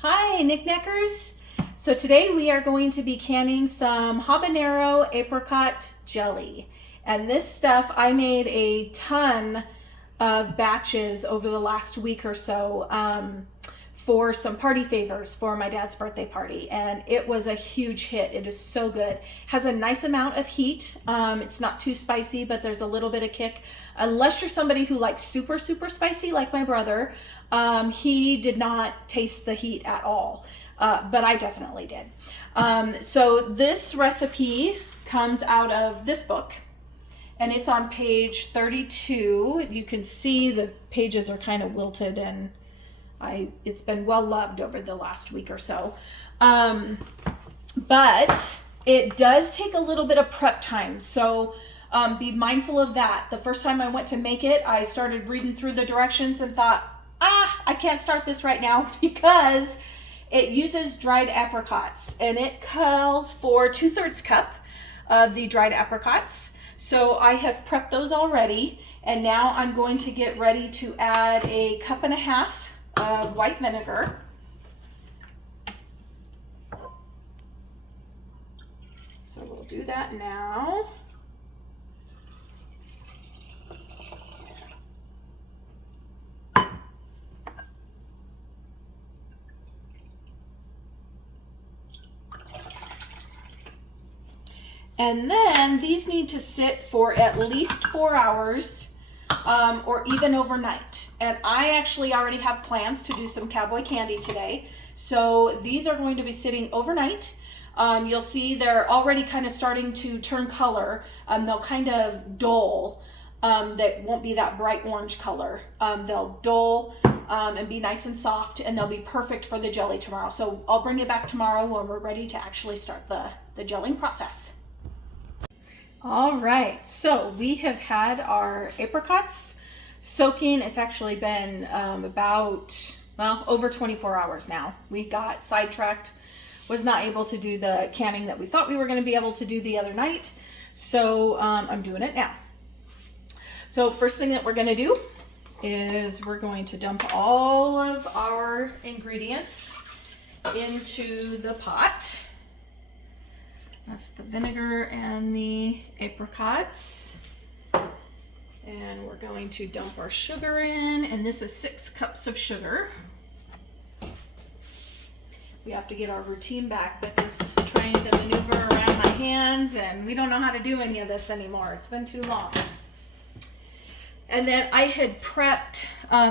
Hi, knickknackers. So today we are going to be canning some Habanero-Apricot jelly. And this stuff, I made a ton of batches over the last week or so for some party favors for my dad's birthday party. And it was a huge hit. It is so good. Has a nice amount of heat. It's not too spicy, but there's a little bit of kick. Unless you're somebody who likes super, super spicy like my brother, he did not taste the heat at all, but I definitely did. So this recipe comes out of this book, and it's on page 32. You can see the pages are kind of wilted, and it's been well loved over the last week or so. But it does take a little bit of prep time, so be mindful of that. The first time I went to make it, I started reading through the directions and thought, I can't start this right now because it uses dried apricots, and it calls for 2/3 cup of the dried apricots. So I have prepped those already, and now I'm going to get ready to add 1.5 cups of white vinegar. So we'll do that now. And then these need to sit for at least 4 hours or even overnight. And I actually already have plans to do some cowboy candy today. So these are going to be sitting overnight. You'll see they're already kind of starting to turn color. They'll kind of dull. They won't be that bright orange color. They'll dull and be nice and soft, and they'll be perfect for the jelly tomorrow. So I'll bring it back tomorrow when we're ready to actually start the gelling process. All right, so we have had our apricots soaking. It's actually been over 24 hours now. We got sidetracked, was not able to do the canning that we thought we were going to be able to do the other night. So I'm doing it now. So first thing that we're going to do is we're going to dump all of our ingredients into the pot. That's the vinegar and the apricots. And we're going to dump our sugar in, and this is 6 cups of sugar. We have to get our routine back because trying to maneuver around my hands, and we don't know how to do any of this anymore. It's been too long. And then I had prepped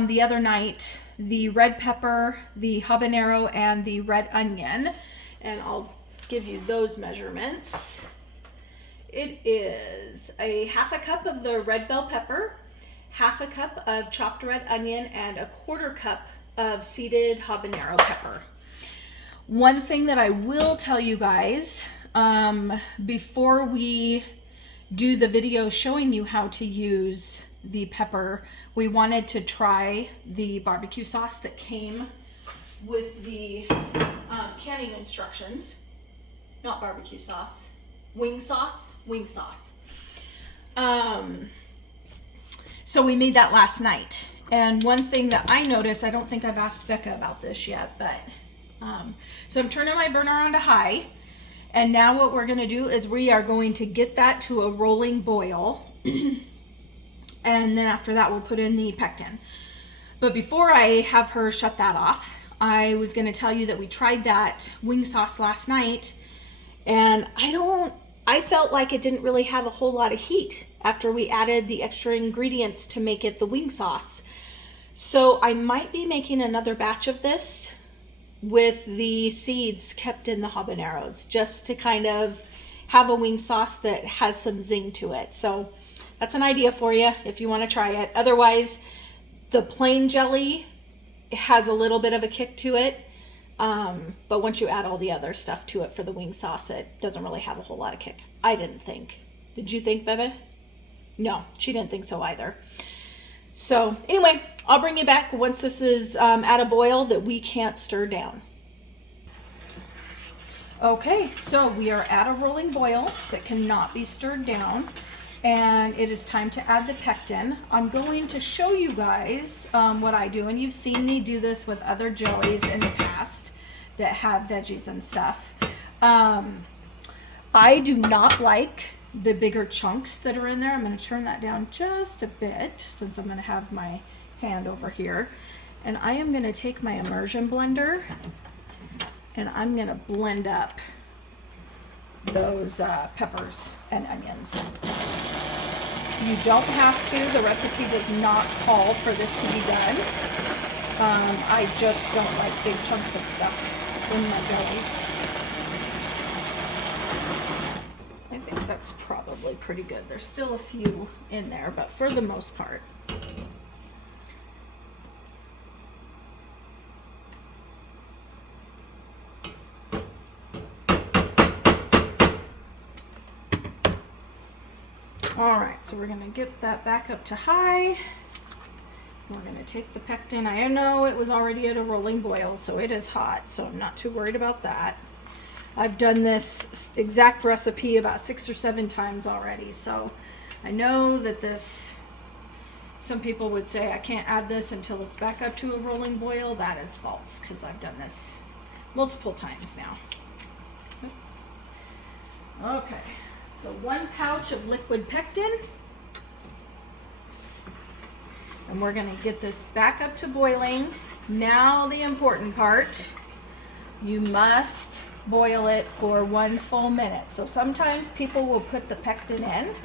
the other night the red pepper, the habanero, and the red onion, and I'll give you those measurements. It is 1/2 cup of the red bell pepper, 1/2 cup of chopped red onion, and 1/4 cup of seeded habanero pepper. One thing that I will tell you guys before we do the video showing you how to use the pepper, we wanted to try the barbecue sauce that came with the canning instructions. Not barbecue sauce, wing sauce. So we made that last night. And one thing that I noticed, I don't think I've asked Becca about this yet, but so I'm turning my burner on to high. And now what we're gonna do is we are going to get that to a rolling boil. And then after that, we'll put in the pectin. But before I have her shut that off, I was gonna tell you that we tried that wing sauce last night, and I felt like it didn't really have a whole lot of heat after we added the extra ingredients to make it the wing sauce. So I might be making another batch of this with the seeds kept in the habaneros, just to kind of have a wing sauce that has some zing to it. So that's an idea for you if you want to try it. Otherwise, the plain jelly has a little bit of a kick to it. But once you add all the other stuff to it for the wing sauce, it doesn't really have a whole lot of kick. I didn't think. Did you think, Bebe? No, she didn't think so either. So anyway, I'll bring you back once this is at a boil that we can't stir down. Okay, so we are at a rolling boil that cannot be stirred down, and it is time to add the pectin. I'm going to show you guys what I do, and you've seen me do this with other jellies in the past. that have veggies and stuff. I do not like the bigger chunks that are in there. I'm going to turn that down just a bit since I'm going to have my hand over here. And I am going to take my immersion blender and I'm going to blend up those peppers and onions. You don't have to. The recipe does not call for this to be done. I just don't like big chunks of stuff in my jellies. I think that's probably pretty good. There's still a few in there, but for the most part. All right, so we're gonna get that back up to high. We're gonna take the pectin. I know it was already at a rolling boil, so it is hot, so I'm not too worried about that. I've done this exact recipe about 6 or 7 times already, so I know that this, some people would say I can't add this until it's back up to a rolling boil. That is false, because I've done this multiple times now. Okay, so 1 pouch of liquid pectin. And we're gonna get this back up to boiling. Now the important part, you must boil it for 1 full minute. So sometimes people will put the pectin in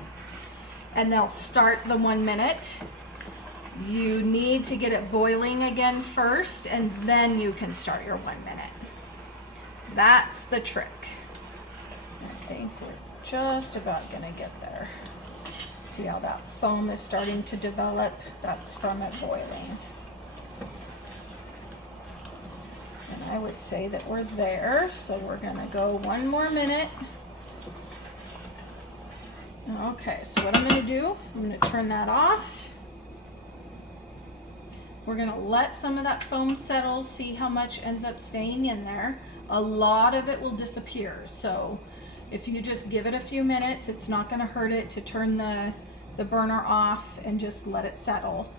and they'll start the 1 minute. You need to get it boiling again first and then you can start your 1 minute. That's the trick. I think we're just about gonna get there. See how that foam is starting to develop? That's from it boiling. And I would say that we're there, so we're gonna go 1 more minute. Okay, so what I'm gonna do, I'm gonna turn that off. We're gonna let some of that foam settle, see how much ends up staying in there. A lot of it will disappear, so if you just give it a few minutes, it's not gonna hurt it to turn the burner off and just let it settle.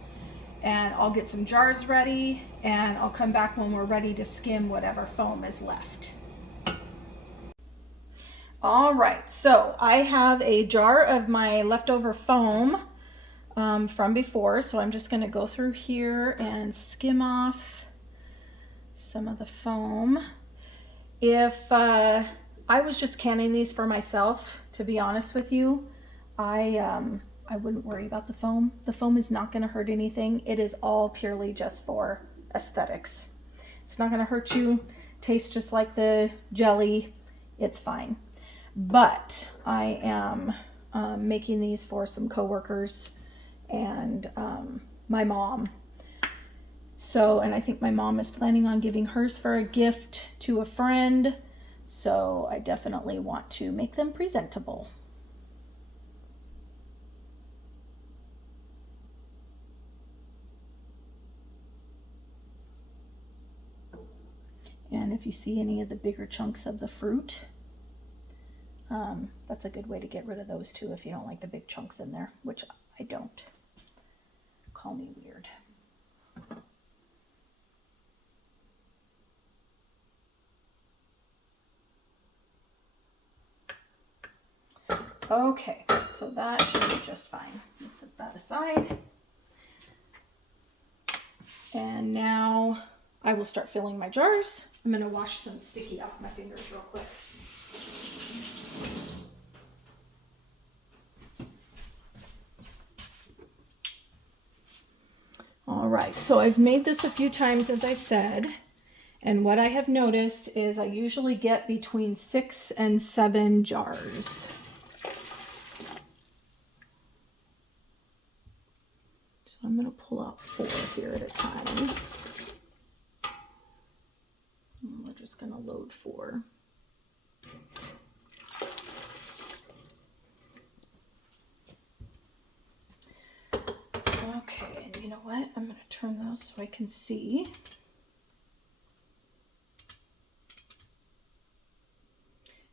And I'll get some jars ready and I'll come back when we're ready to skim whatever foam is left. All right, so I have a jar of my leftover foam from before, so I'm just gonna go through here and skim off some of the foam. If I was just canning these for myself, to be honest with you, I wouldn't worry about the foam. The foam is not going to hurt anything. It is all purely just for aesthetics. It's not going to hurt you. Tastes just like the jelly. It's fine. But I am making these for some coworkers and my mom. So, and I think my mom is planning on giving hers for a gift to a friend. So I definitely want to make them presentable. And if you see any of the bigger chunks of the fruit, that's a good way to get rid of those too if you don't like the big chunks in there, which I don't. Call me weird. Okay, so that should be just fine. Just set that aside. And now I will start filling my jars. I'm going to wash some sticky off my fingers real quick. All right, so I've made this a few times, as I said, and what I have noticed is I usually get between 6 and 7 jars. So I'm going to pull out 4 here at a time. And we're just going to load 4. Okay, and you know what? I'm going to turn those so I can see.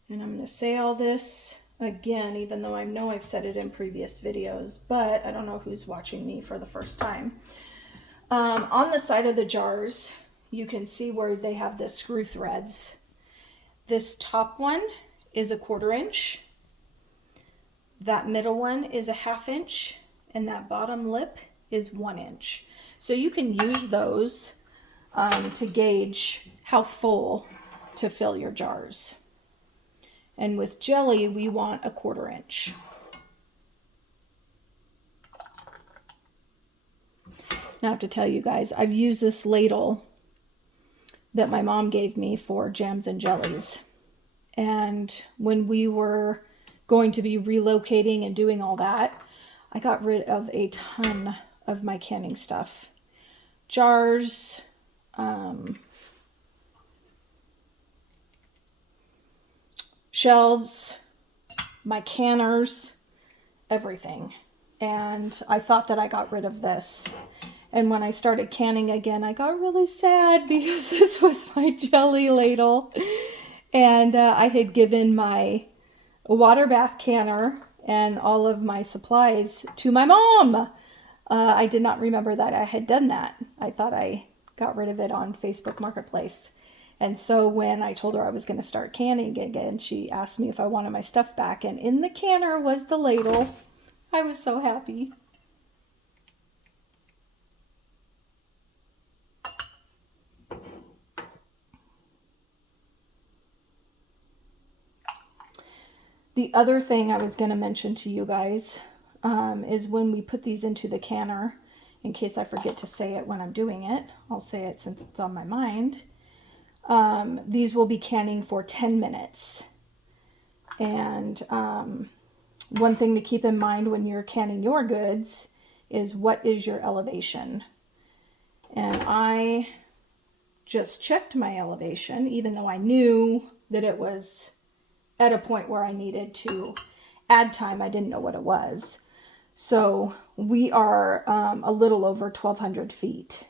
And I'm going to say all this again, even though I know I've said it in previous videos, but I don't know who's watching me for the first time. On the side of the jars, you can see where they have the screw threads. This top one is a 1/4 inch. That middle one is a 1/2 inch, and that bottom lip is 1 inch. So you can use those to gauge how full to fill your jars. And with jelly, we want a 1/4 inch. Now I have to tell you guys, I've used this ladle that my mom gave me for jams and jellies. And when we were going to be relocating and doing all that, I got rid of a ton of my canning stuff. Jars, shelves, my canners, everything. And I thought that I got rid of this. And when I started canning again, I got really sad because this was my jelly ladle. And I had given my water bath canner and all of my supplies to my mom. I did not remember that I had done that. I thought I got rid of it on Facebook Marketplace. And so when I told her I was going to start canning again, she asked me if I wanted my stuff back. And in the canner was the ladle. I was so happy. The other thing I was going to mention to you guys is when we put these into the canner, in case I forget to say it when I'm doing it, I'll say it since it's on my mind. These will be canning for 10 minutes. And one thing to keep in mind when you're canning your goods is what is your elevation. And I just checked my elevation, even though I knew that it was at a point where I needed to add time. I didn't know what it was. So we are a little over 1,200 feet.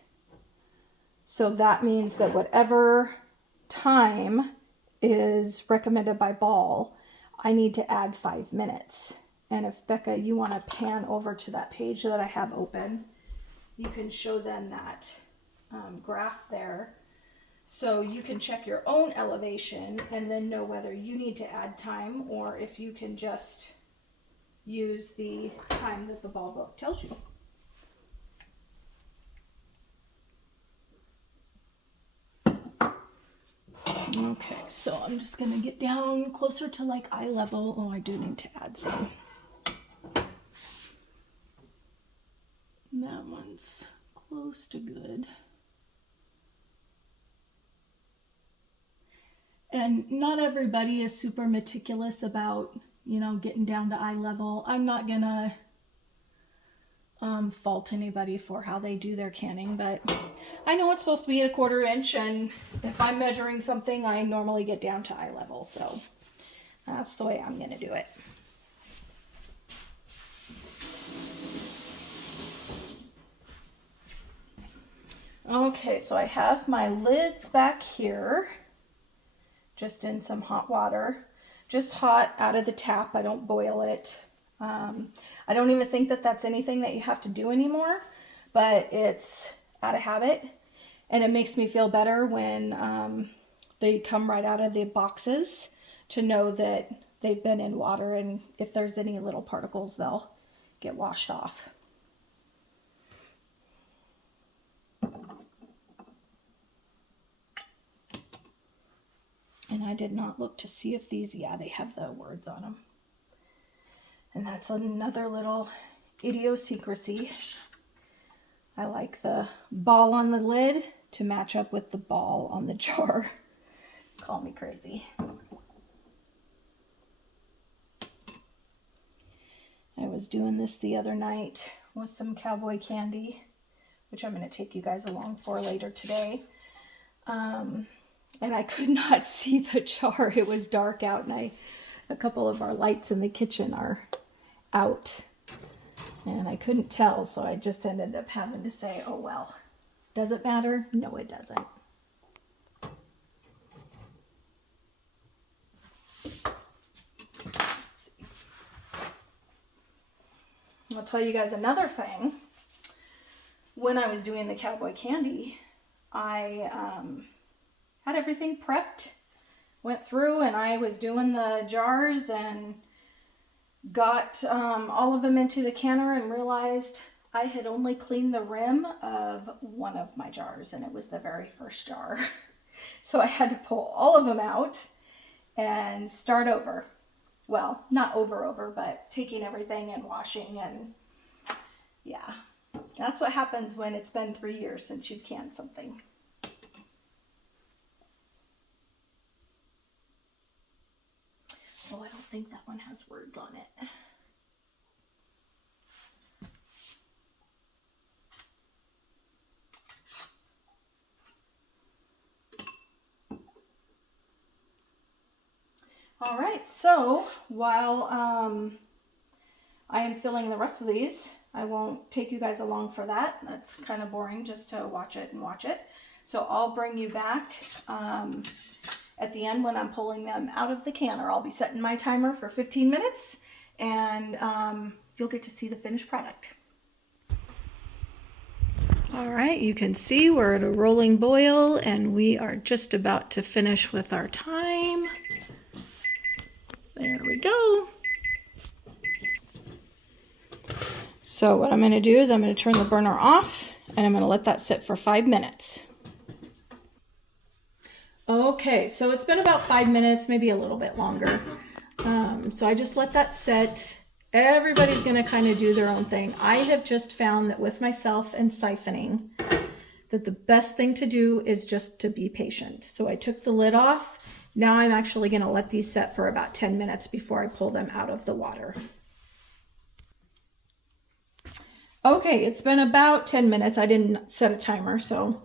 So that means that whatever time is recommended by Ball, I need to add 5 minutes. And if Becca, you want to pan over to that page that I have open, you can show them that graph there. So you can check your own elevation and then know whether you need to add time or if you can just use the time that the Ball book tells you. Okay, so I'm just going to get down closer to like eye level. Oh, I do need to add some. That one's close to good. And not everybody is super meticulous about, getting down to eye level. I'm not gonna fault anybody for how they do their canning, but I know it's supposed to be at a 1/4 inch, and if I'm measuring something, I normally get down to eye level, so that's the way I'm gonna do it. Okay, so I have my lids back here, just in some hot water, just hot out of the tap. I don't boil it. I don't even think that that's anything that you have to do anymore, but it's out of habit, and it makes me feel better when they come right out of the boxes to know that they've been in water, and if there's any little particles, they'll get washed off. And I did not look to see if these, yeah, they have the words on them. And that's another little idiosyncrasy. I like the ball on the lid to match up with the ball on the jar. Call me crazy. I was doing this the other night with some cowboy candy, which I'm going to take you guys along for later today. And I could not see the jar. It was dark out, and a couple of our lights in the kitchen are out. And I couldn't tell, so I just ended up having to say, oh well. Does it matter? No, it doesn't. Let's see. I'll tell you guys another thing. When I was doing the cowboy candy, I had everything prepped, went through, and I was doing the jars and got all of them into the canner and realized I had only cleaned the rim of one of my jars, and it was the very first jar. So I had to pull all of them out and start over. Well, not over, but taking everything and washing, and yeah, that's what happens when it's been 3 years since you've canned something. Oh, I don't think that one has words on it. All right, so while I am filling the rest of these, I won't take you guys along for that. That's kind of boring just to watch it and watch it. So I'll bring you back at the end when I'm pulling them out of the canner. I'll be setting my timer for 15 minutes, and you'll get to see the finished product. All right, you can see we're at a rolling boil, and we are just about to finish with our time. There we go. So what I'm going to do is I'm going to turn the burner off, and I'm going to let that sit for 5 minutes. Okay, so it's been about 5 minutes, maybe a little bit longer. So I just let that sit. Everybody's going to kind of do their own thing. I have just found that with myself and siphoning, that the best thing to do is just to be patient. So I took the lid off. Now I'm actually going to let these set for about 10 minutes before I pull them out of the water. Okay, it's been about 10 minutes. I didn't set a timer, so,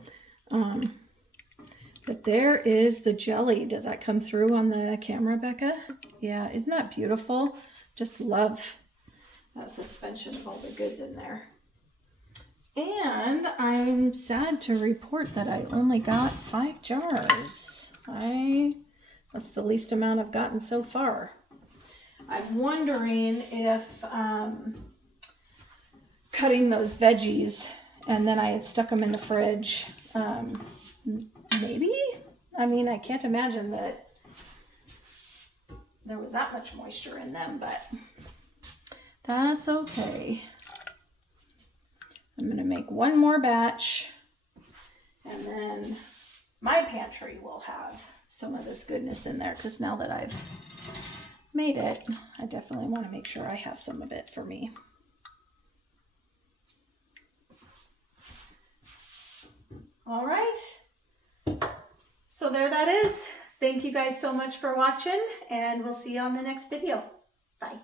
but there is the jelly. Does that come through on the camera, Becca? Yeah, isn't that beautiful? Just love that suspension of all the goods in there. And I'm sad to report that I only got 5 jars. That's the least amount I've gotten so far. I'm wondering if cutting those veggies and then I had stuck them in the fridge, maybe? I mean, I can't imagine that there was that much moisture in them, but that's okay. I'm going to make one more batch, and then my pantry will have some of this goodness in there, because now that I've made it, I definitely want to make sure I have some of it for me. All right, so there that is. Thank you guys so much for watching, and we'll see you on the next video. Bye.